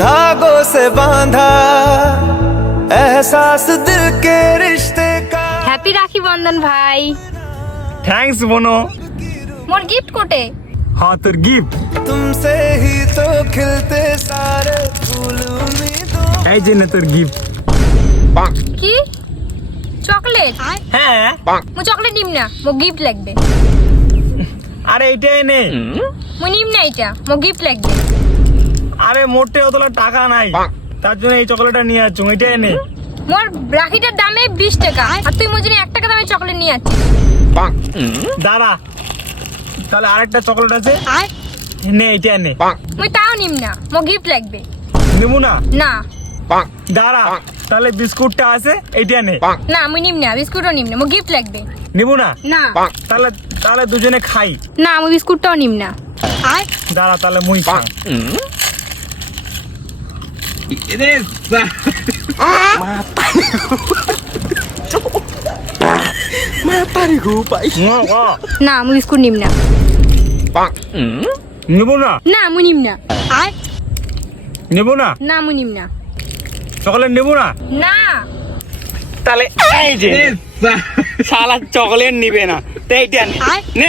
धागों से बांधा एहसास दिल के रिश्ते का। হ্যাপি রাখি বন্ধন ভাই। থ্যাঙ্কস বোনো। মোর গিফট কোটে? হ্যাঁ তোর গিফট तुमसे ही तो खिलते सारे फूल उम्मीदों। এই যে নে তোর গিফট। কি চকলেট? হ্যাঁ মু চকলেট নিম না, মো গিফট লাগবে। আরে এইটাই নে। মু নিম না এটা, মো গিফট লাগবে। আরে মোটে অতলা টাকা নাই, তার জন্য এই চকলেটটা নিয়ে যাচ্ছ। এইটাই নে। মোর রাখিটার দামে 20 টাকা, আর তুই মজুরি 1 টাকা দামে চকলেট নিয়ে যাচ্ছিস। দাঁড়া, তাহলে আরেকটা চকলেট আছে, নে এইটা নে। মুই তাও নিম না, মো গিফট লাগবে। নেবো না? না দাঁড়া, তাহলে বিস্কুটটা আছে, এইটা নে। না মুই নিম না, বিস্কুটও নিম না, মো গিফট লাগবে। নেবো না? না তাহলে তাহলে দুজনে খাই। না আমি বিস্কুটটাও নিম না। দাঁড়া, তাহলে মুই খাই। না আমি বিস্কুট নিম না। নেবো না? না মুই নিম না। নেবো না? না মুই নিম না। চকলেট নেবো না? না তাহলে এই যে শালা চকলেট নিবে না, তো এইটা নে।